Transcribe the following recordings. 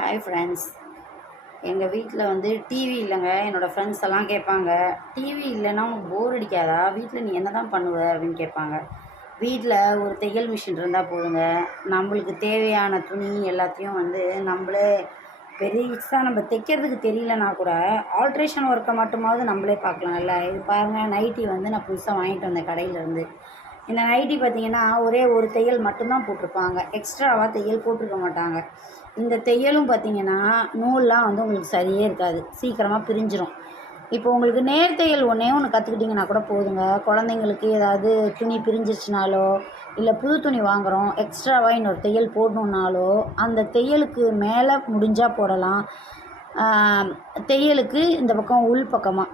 Hi friends எங்கள் வீட்டில் வந்து டிவி இல்லைங்க. என்னோடய ஃப்ரெண்ட்ஸ் எல்லாம் கேட்பாங்க. டிவி இல்லைன்னா உனக்கு போர் அடிக்காதா? வீட்டில் நீ என்ன தான் பண்ணுவ? அப்படின்னு கேட்பாங்க. வீட்டில் ஒரு தையல் மிஷின் இருந்தால் போதுங்க. நம்மளுக்கு தேவையான துணி எல்லாத்தையும் வந்து நம்மளே பெருசாக நம்ம தைக்கிறதுக்கு தெரியலனா கூட ஆல்ட்ரேஷன் ஒர்க்கை மட்டுமாவது நம்மளே பார்க்கலாம்ல. இது பாருங்கள் நைட்டி வந்து நான் புதுசாக வாங்கிட்டு வந்தேன் கடையிலேருந்து இந்த நைட்டி பார்த்தீங்கன்னா ஒரே ஒரு தையல் மட்டும்தான் போட்டிருப்பாங்க. எக்ஸ்ட்ராவாக தையல் போட்டிருக்க மாட்டாங்க. இந்த தையலும் பார்த்தீங்கன்னா நூல்லாம் வந்து உங்களுக்கு சரியே இருக்காது. சீக்கிரமாக பிரிஞ்சிடும் இப்போ உங்களுக்கு நேர் தையல் ஒன்றே ஒன்று கற்றுக்கிட்டிங்கன்னா கூட போதுங்க. குழந்தைங்களுக்கு ஏதாவது துணி பிரிஞ்சிருச்சுனாலோ இல்லை புது துணி வாங்குகிறோம் எக்ஸ்ட்ராவாக இன்னொரு தையல் போடணுன்னாலோ அந்த தையலுக்கு மேலே முடிஞ்சால் போடலாம். தையலுக்கு இந்த பக்கம் உள் பக்கமாக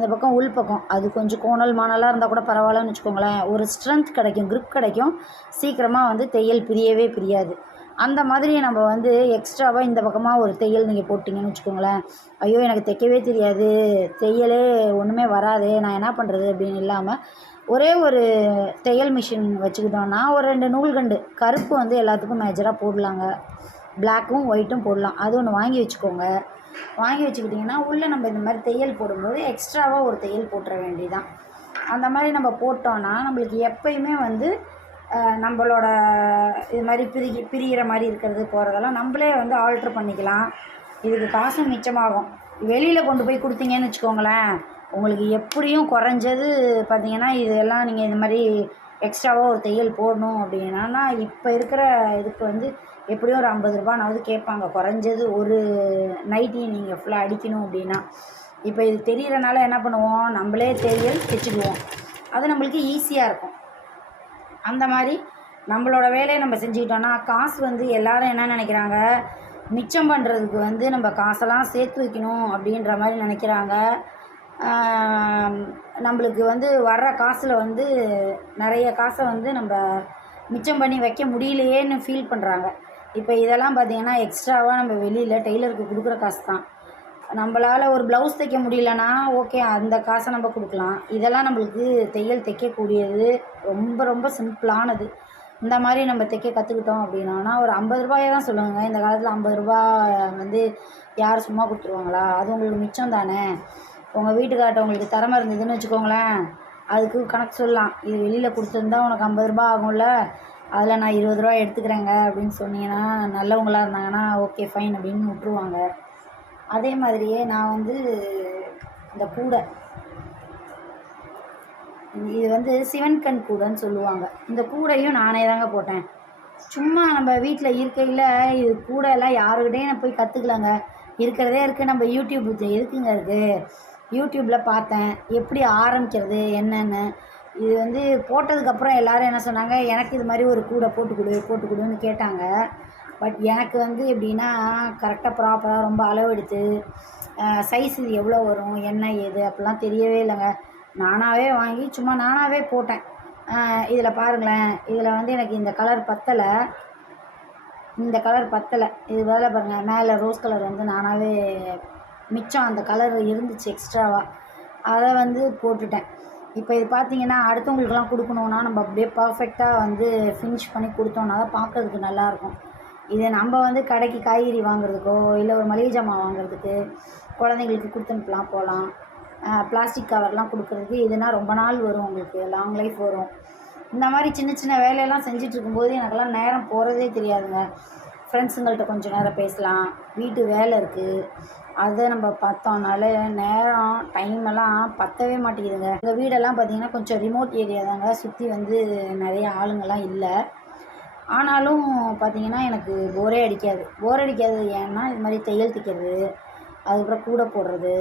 இந்த பக்கம் உள் பக்கம். அது கொஞ்சம் கோணல் மானலாக இருந்தால் கூட பரவாயில்லன்னு வச்சுக்கோங்களேன். ஒரு ஸ்ட்ரென்த் கிடைக்கும் க்ரிப் கிடைக்கும். சீக்கிரமாக வந்து தையல் பிரியவே பிரியாது. அந்த மாதிரி நம்ம வந்து எக்ஸ்ட்ராவாக இந்த பக்கமாக ஒரு தையல் நீங்கள் போட்டிங்கன்னு வச்சுக்கோங்களேன். ஐயோ எனக்கு தைக்கவே தெரியாது. தையலே ஒன்றுமே வராது. நான் என்ன பண்ணுறது அப்படின்னு இல்லாமல் ஒரே ஒரு தையல் மிஷின் வச்சுக்கிட்டோன்னா ஒரு ரெண்டு நூல்கண்டு கருப்பு வந்து எல்லாத்துக்கும் மேஜராக போடலாங்க. பிளாக்கும் ஒயிட்டும் போடலாம். அது ஒன்று வாங்கி வச்சுக்கோங்க. வாங்கி வச்சுக்கிட்டிங்கன்னா உள்ளே நம்ம இந்த மாதிரி தையல் போடும்போது எக்ஸ்ட்ராவாக ஒரு தையல் போட்டுற வேண்டியதான் அந்த மாதிரி நம்ம போட்டோன்னா நம்மளுக்கு எப்பயுமே வந்து நம்மளோட இது மாதிரி பிரி பிரிகிற மாதிரி இருக்கிறது போகிறதெல்லாம் நம்மளே வந்து ஆல்ட்ரு பண்ணிக்கலாம். இதுக்கு காசும் மிச்சமாகும். வெளியில் கொண்டு போய் கொடுத்தீங்கன்னு வச்சுக்கோங்களேன் உங்களுக்கு எப்படியும் குறைஞ்சது பார்த்தீங்கன்னா இதெல்லாம் நீங்கள் இந்த மாதிரி எக்ஸ்ட்ராவாக ஒரு தையல் போடணும் அப்படின்னா இப்போ இருக்கிற இதுக்கு வந்து எப்படியும் ஒரு ஐம்பது ரூபானாவது கேட்பாங்க. குறைஞ்சது ஒரு நைட்டி நீங்கள் ஃபுல்லாக அடிக்கணும் அப்படின்னா. இப்போ இது தெரியறனால என்ன பண்ணுவோம்? நம்மளே தையல் தைச்சிடுவோம் அது நம்மளுக்கு ஈஸியாக இருக்கும். அந்த மாதிரி நம்மளோட வேலையை நம்ம செஞ்சுக்கிட்டோன்னா காசு வந்து எல்லாரும் என்ன நினைக்கிறாங்க? மிச்சம் பண்ணுறதுக்கு வந்து நம்ம காசெல்லாம் சேர்த்து வைக்கணும் அப்படின்ற மாதிரி நினைக்கிறாங்க. நம்மளுக்கு வந்து வர்ற காசில் வந்து நிறைய காசை வந்து நம்ம மிச்சம் பண்ணி வைக்க முடியலையேன்னு ஃபீல் பண்ணுறாங்க இப்போ இதெல்லாம் பார்த்தீங்கன்னா எக்ஸ்ட்ராவாக நம்ம வெளியில் டெய்லருக்கு கொடுக்குற காசு தான் நம்மளால் ஒரு ப்ளவுஸ் தைக்க முடியலனா ஓகே அந்த காசை நம்ம கொடுக்கலாம். இதெல்லாம் நம்மளுக்கு தையல் தைக்கக்கூடியது ரொம்ப ரொம்ப சிம்பிளானது இந்த மாதிரி நம்ம தைக்க கற்றுக்கிட்டோம் அப்படின்னா ஒரு ஐம்பது ரூபாயை தான் சொல்லுவாங்க. இந்த காலத்தில் ஐம்பது ரூபா வந்து யார் சும்மா கொடுத்துருவாங்களா? அது உங்களுக்கு மிச்சம் தானே? உங்கள் வீட்டுக்கார்ட்ட உங்களுக்கு திறமை இருந்ததுன்னு வச்சுக்கோங்களேன். அதுக்கு கணக்கு சொல்லலாம். இது வெளியில் கொடுத்துருந்தா உனக்கு ஐம்பது ரூபா ஆகும்ல? அதில் நான் இருபது ரூபா எடுத்துக்கிறேங்க அப்படின்னு சொன்னீங்கன்னா நல்லவங்களா இருந்தாங்கன்னா ஓகே ஃபைன் அப்படின்னு விட்ருவாங்க அதே மாதிரியே நான் வந்து இந்த கூடை. இது வந்து சிவன் கண் கூடைன்னு சொல்லுவாங்க. இந்த கூடையும் நானே தாங்க போட்டேன். சும்மா நம்ம வீட்டில் இருக்கையில் இது கூடையெல்லாம் யாருக்கிட்டையும் நான் போய் கற்றுக்கலங்க இருக்கிறதே இருக்குது நம்ம யூடியூப் எதுக்குங்க இருக்குது யூடியூப்பில் பார்த்தேன். எப்படி ஆரம்பிக்கிறது என்னென்னு. இது வந்து போட்டதுக்கப்புறம் எல்லாரும் என்ன சொன்னாங்க எனக்கு இது மாதிரி ஒரு கூடை போட்டு கொடு போட்டு கொடுன்னு கேட்டாங்க. பட் எனக்கு வந்து எப்படின்னா கரெக்டாக ப்ராப்பராக ரொம்ப அளவெடுத்து சைஸ் இது எவ்வளோ வரும் என்ன ஏது அப்படிலாம் தெரியவே இல்லைங்க. நானாகவே வாங்கி சும்மா நானாகவே போட்டேன். இதில் பாருங்களேன். இதில் வந்து எனக்கு இந்த கலர் பத்தலை. இந்த கலர் பத்தலை. இது வேலை பாருங்கள் மேலே ரோஸ் கலர் வந்து நானாகவே மிச்சம் அந்த கலர் இருந்துச்சு எக்ஸ்ட்ராவாக அதை வந்து போட்டுட்டேன். இப்போ இது பார்த்தீங்கன்னா அடுத்தவங்களுக்குலாம் கொடுக்கணுன்னா நம்ம அப்படியே பர்ஃபெக்டாக வந்து ஃபினிஷ் பண்ணி கொடுத்தோம்னா தான் பார்க்கறதுக்கு நல்லாயிருக்கும் இது நம்ம வந்து கடைக்கு காய்கறி வாங்குறதுக்கோ இல்லை ஒரு மளிகை ஜாமான் வாங்குறதுக்கு குழந்தைங்களுக்கு கொடுத்துனுப்பலாம் போகலாம். பிளாஸ்டிக் கவர்லாம் கொடுக்குறதுக்கு இதுனா ரொம்ப நாள் வரும் உங்களுக்கு. லாங் லைஃப் வரும். இந்த மாதிரி சின்ன சின்ன வேலையெல்லாம் செஞ்சிட்ருக்கும்போது எனக்கெல்லாம் நேரம் போகிறதே தெரியாதுங்க. ஃப்ரெண்ட்ஸுங்கள்கிட்ட கொஞ்சம் நேரம் பேசலாம். வீட்டு வேலை இருக்குது அதை நம்ம பார்த்தோம்னால நேரம் டைம் எல்லாம் பத்தவே மாட்டேங்குதுங்க. எங்கள் வீடெல்லாம் பார்த்தீங்கன்னா கொஞ்சம் ரிமோட் ஏரியா தாங்க. சுற்றி வந்து நிறைய ஆளுங்கள்லாம் இல்லை. ஆனாலும் பார்த்திங்கன்னா எனக்கு போரே அடிக்காது. போர் அடிக்காது ஏன்னா இது மாதிரி தையல் தைக்கிறது அதுக்கப்புறம் கூடை போடுறது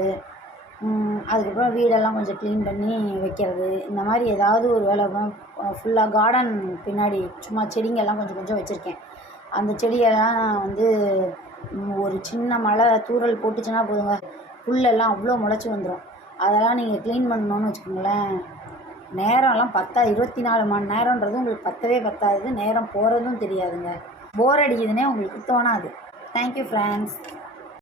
அதுக்கப்புறம் வீடெல்லாம் கொஞ்சம் க்ளீன் பண்ணி வைக்கிறது. இந்த மாதிரி ஏதாவது ஒரு வேலை ஃபுல்லாக கார்டன் பின்னாடி சும்மா செடிங்கெல்லாம் கொஞ்சம் கொஞ்சம் வச்சுருக்கேன். அந்த செடியெல்லாம் வந்து ஒரு சின்ன மழை தூறல் போட்டுச்சுன்னா போதுங்க. புல்லெல்லாம் அவ்வளோ முளைச்சி வந்துடும் அதெல்லாம் நீங்கள் க்ளீன் பண்ணணும்னு வச்சுக்கோங்களேன். நேரம்லாம் பத்தா இருபத்தி நாலு மணி நேரம்ன்றது உங்களுக்கு பத்தவே பத்தாது. நேரம் போகிறதும் தெரியாதுங்க. போர் அடிக்குதுன்னே உங்களுக்கு தோணாது தேங்க்யூ ஃப்ரெண்ட்ஸ்